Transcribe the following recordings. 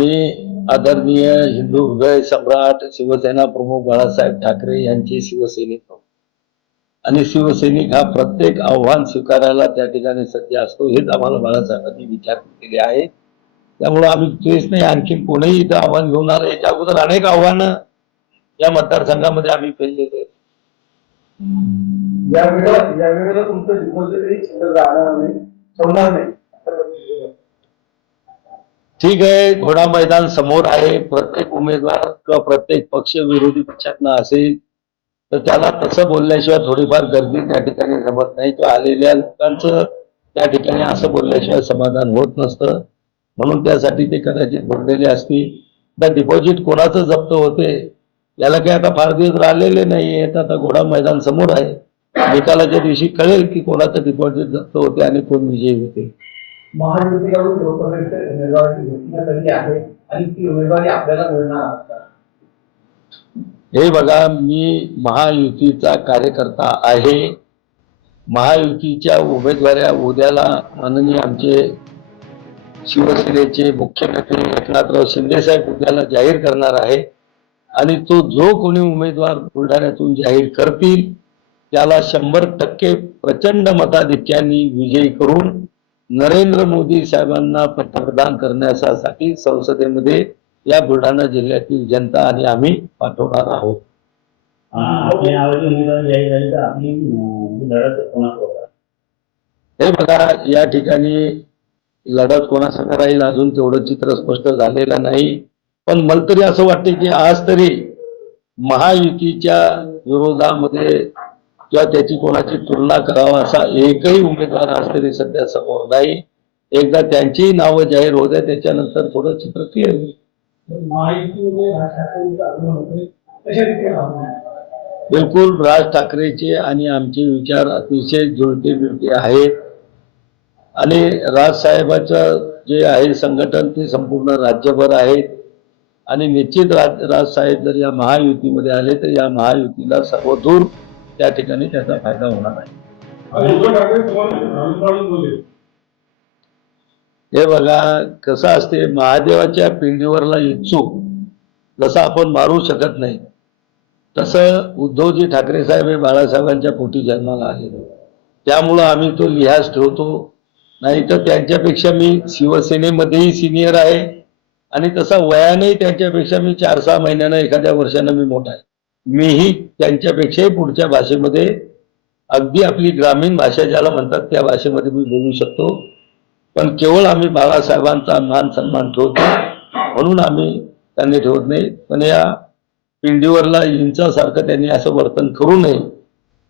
आम्ही आदरणीय हिंदू हृदय सम्राट शिवसेना प्रमुख बाळासाहेब ठाकरे यांची शिवसैनिक आहोत. आणि शिवसैनिक हा प्रत्येक आव्हान स्वीकारायला त्या ठिकाणी सज्ज असतो हेच आम्हाला बाळासाहेबांनी विचार केले आहे त्यामुळे आम्ही तेच नाही आणखी कोणीही इथं आव्हान घेऊन आलं याच्या अगोदर अनेक आव्हानं या मतदारसंघामध्ये आम्ही पेललेले आहेत. या वेळेला या वेळेला तुमचं डिपॉझिटही शिल्लक राहणार नाही ठेवणार नाही ठीक आहे घोडा मैदान समोर आहे. प्रत्येक उमेदवार किंवा प्रत्येक पक्ष विरोधी पक्षातला असेल तर त्याला तसं बोलल्याशिवाय थोडीफार गर्दी त्या ठिकाणी जमत नाही. किंवा आलेल्या लोकांचं त्या ठिकाणी असं बोलल्याशिवाय समाधान होत नसतं. म्हणून त्यासाठी ते कदाचित बोललेले असतील. तर डिपॉझिट कोणाचं जप्त होते याला काही आता फार दिवस राहिलेले नाही आहेत आता घोडा मैदान समोर आहे. निकालाच्या दिवशी कळेल की कोणाचं डिपॉझिट जप्त होते आणि कोण विजयी होते. महायुतीकडून लोकसभेचे उमेदवाराची घोषणा आहे आणि ती उमेदवारी आपल्याला मिळणार हे बघा मी महायुतीचा कार्यकर्ता आहे. महायुतीच्या उमेदवाऱ्या उद्याला माननीय आमचे शिवसेनेचे मुख्य एकनाथराव शिंदेसाहेब उद्याला जाहीर करणार आहे. आणि तो जो कोणी उमेदवार बुलढाण्यातून जाहीर करतील त्याला शंभर टक्के प्रचंड मताधिक्यांनी विजयी करून नरेंद्र मोदी साहेबांना पंतप्रधान करण्यासाठी संसदेमध्ये या बुलढाणा जिल्ह्यातील जनता आणि आम्ही पाठवणार आहोत. ही हे बघा या ठिकाणी लढत कोणासंग राहील अजून तेवढं चित्र स्पष्ट झालेलं नाही. पण मला तरी असं वाटतं की आज तरी महायुतीच्या विरोधामध्ये किंवा त्याची कोणाची तुलना करावा असा एकही उमेदवार आज तरी सध्या समोर नाही. एकदा त्यांचीही नावं जाहीर होऊ द्या त्याच्यानंतर थोडं चित्र क्लिअर होईल राज होते. बिलकुल राज ठाकरेचे आणि आमचे विचार अतिशय जुळते जुळते आहेत. आणि राजसाहेबाचं जे आहे संघटन ते संपूर्ण राज्यभर आहेत आणि निश्चित राज राजसाहेब जर या महायुतीमध्ये आले तर या महायुतीला सर्वदूर त्या ठिकाणी त्याचा फायदा होणार आहे हे बघा कसं असते महादेवाच्या पिंडीवरला इच्छुक जसं आपण मारू शकत नाही तसं उद्धवजी ठाकरे साहेब हे बाळासाहेबांच्या पोटी जन्माला आले त्यामुळं आम्ही तो लिहाज ठेवतो. नाही तर त्यांच्यापेक्षा मी शिवसेनेमध्येही सिनियर आहे. आणि तसा वयानेही त्यांच्यापेक्षा मी चार सहा महिन्यानं एखाद्या वर्षानं मी मोठा आहे. मीही त्यांच्यापेक्षाही पुढच्या भाषेमध्ये अगदी आपली ग्रामीण भाषा ज्याला म्हणतात त्या भाषेमध्ये मी बोलू शकतो. पण केवळ आम्ही बाळासाहेबांचा मान सन्मान ठेवतो म्हणून आम्ही त्यांनी ठेवत नाही. पण या पिंडीवरला इंचासारखं त्यांनी असं वर्तन करू नये.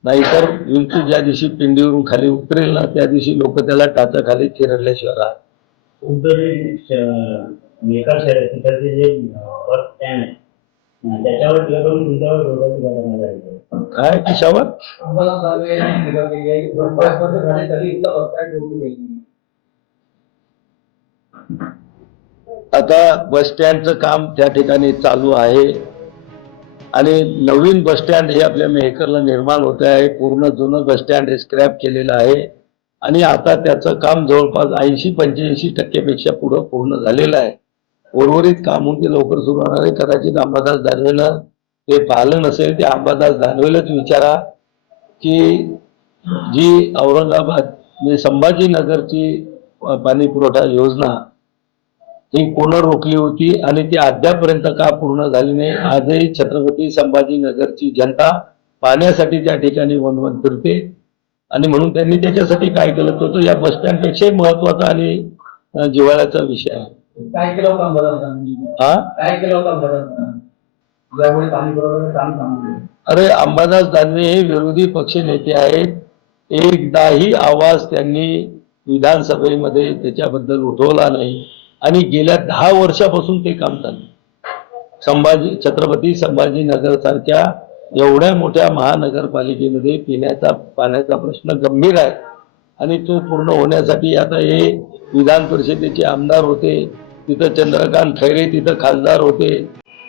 नाहीतर विंचू ज्या दिवशी पिंडीवरून खाली उतरेल ना त्या दिवशी लोक त्याला टाचाखाली चिरडल्याशिवाय राहत त्याच्यावर करून तुमच्यावर काय? कशावर आम्हाला गेले झाले तरी ठेवली आता बस स्टँडचं काम त्या ठिकाणी चालू आहे. आणि नवीन बस स्टँड हे आपल्या मेहकरला निर्माण होत आहे. पूर्ण जुनं बस स्टँड हे स्क्रॅप केलेलं आहे. आणि आता त्याचं काम जवळपास ऐंशी पंच्याऐंशी टक्केपेक्षा पुढं पूर्ण झालेलं आहे. उर्वरित काम होऊन ते लवकर सुरू होणार आहे. कदाचित अंबादास दानवेनं ते पाहिलं नसेल ते अंबादास दानवेलाच विचारा की जी औरंगाबाद म्हणजे संभाजीनगरची पाणी पुरवठा योजना ही कोण रोखली होती आणि ती अद्यापर्यंत का पूर्ण झाली नाही? आजही छत्रपती संभाजीनगरची जनता पाण्यासाठी त्या ठिकाणी वनवन फिरते आणि म्हणून त्यांनी त्याच्यासाठी काय केलं? तो तो या बस स्टँड महत्त्वाचा आणि जिव्हाळ्याचा विषय आहे. काय केलं अंबादास हा काय केलं पाणी काम अरे अंबादास दानवे हे विरोधी पक्ष नेते आहेत. एकदाही आवाज त्यांनी विधानसभेमध्ये त्याच्याबद्दल उठवला नाही. आणि गेल्या दहा वर्षापासून ते काम चालू संभाजी छत्रपती संभाजीनगर सारख्या एवढ्या मोठ्या महानगरपालिकेमध्ये पिण्याचा पाण्याचा प्रश्न गंभीर आहे. आणि तो पूर्ण होण्यासाठी आता हे विधान परिषदेचे आमदार होते. तिथं चंद्रकांत खैरे तिथं खासदार होते.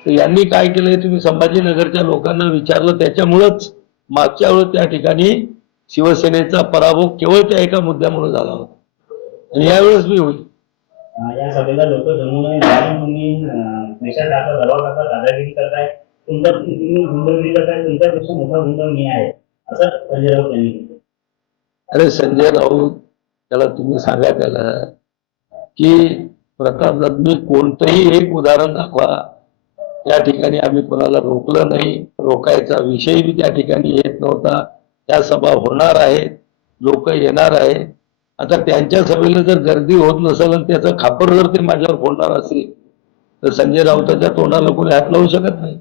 तर यांनी काय केलंय? तुम्ही संभाजीनगरच्या लोकांना विचारलं. त्याच्यामुळंच मागच्या वेळेस त्या ठिकाणी शिवसेनेचा पराभव केवळ त्या एका मुद्द्यामुळे झाला होता. आणि यावेळेस मी होईल. अं, या सभेला लोक जमू नये म्हणून तुम्ही अं, निषेध टाकता दबाव टाकता दादागिरी करताय. तुमचा तुम्ही गुंडगिरी करताय तुमच्यापेक्षा मोठा गुंड मी आहे. असं संजय राऊत यांनी म्हटलं. अरे संजय राऊत त्याला तुम्ही सांगा त्याला की प्रताप जगमी कोणतंही एक उदाहरण दाखवा. त्या ठिकाणी आम्ही कोणाला रोखलं नाही. रोखायचा विषय बी त्या ठिकाणी येत नव्हता. त्या सभा होणार आहेत. लोक येणार आहेत. आता त्यांच्या सभेला जर गर्दी होत नसेल आणि त्याचं खापर जर ते माझ्यावर फोडणार असेल तर संजय राऊताच्या तोंडाला कोणी हात लावू शकत नाही.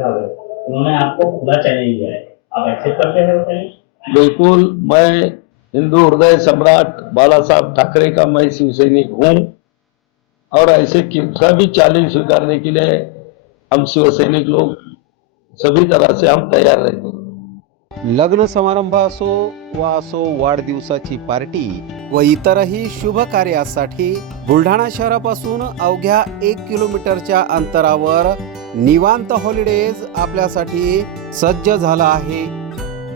है उन्होंने आपको खुला चैलेंज दिया है. आप एक्सेप्ट करते हैं बिल्कुल मैं हिंदू हृदय सम्राट बाला साहब ठाकरे का मैं शिवसैनिक हूं और ऐसे किसी भी चैलेंज स्वीकारने के लिए हम शिवसैनिक लोग सभी तरह से हम तैयार रहेंगे लग्न समारंभ असो वा असो वाढदिवसाची पार्टी व इतरही शुभ कार्यासाठी बुलढाणा शहरापासून अवघ्या एक किलोमीटरच्या अंतरावर निवांत हॉलिडेज आपल्यासाठी सज्ज झाला आहे.